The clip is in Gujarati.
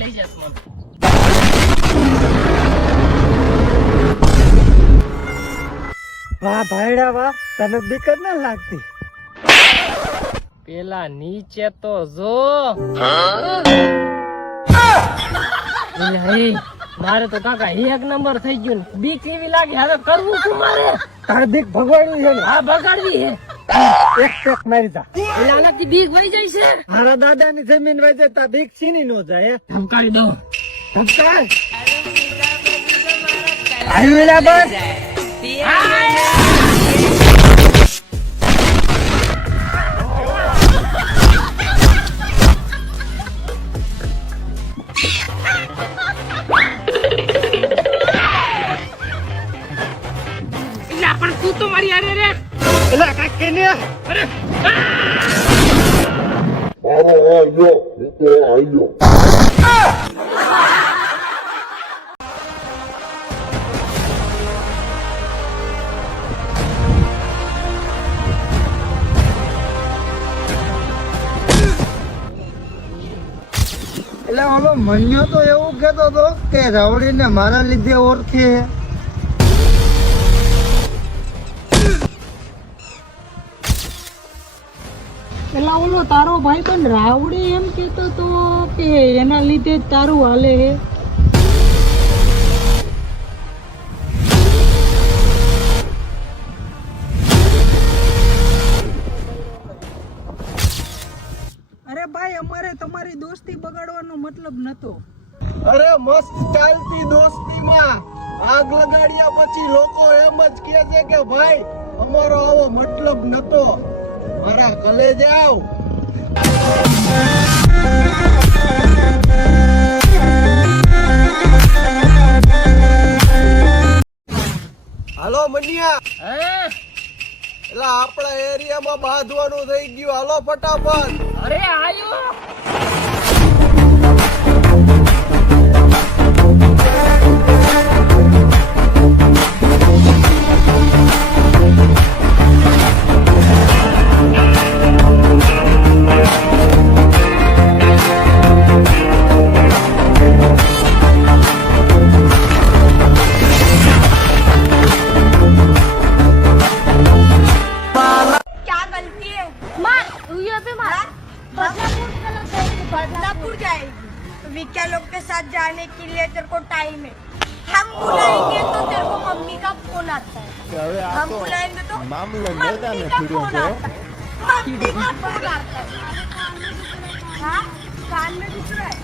લઈ જશ વાહ ભાઈડા વાહ તને બીક જ ના લાગતી. પેલા નીચે તો જો. મારે તો કાકા એક નંબર થઈ ગયો ને બીક એવી લાગે હવે કરવું શું મારે? તારે બીક ભગવાડવી છે હા ભગાડવી હે એક પેક મારી જા. એટલે બીક વહી જાય છે. મારા દાદા ની જમીન વજે તા બીક છીની નો જાય ધમકાવી દો આવ્યું એટલે પણ તું તો મારી અરે રે. એટલે હવે મન્યો તો એવું કેતો હતો કે રાવડી ને મારા લીધે ઓળખે પેલા ઓલો તારો ભાઈ પણ રાવડી એમ કેતો તો કે એના લીધે જ તારું હાલે હે. અરે ભાઈ અમારે તમારી દોસ્તી બગાડવાનો મતલબ નતો. અરે મસ્ત ચાલતી દોસ્તીમાં આગ લગાડ્યા પછી લોકો એમ જ કહે છે કે ભાઈ અમારો આવો મતલબ નતો. મારા કલેજ આવ. હાલો મનિયા હે? એટલે આપણા એરિયામાં બાંધવાનું થઈ ગયું. હાલો ફટાફટ. અરે पे हाँ? बदलापुर बदलापुर जाएगी। विक्या लोग के साथ जाने के लिए तेरे को टाइम है। हम बुलाएँगे तो तेरे को मम्मी का फ़ोन आता है। हम बुलाएँगे तो मम्मी का फ़ोन आता है। मम्मी का फ़ोन आता है। हाँ? कान में घुस रहा है?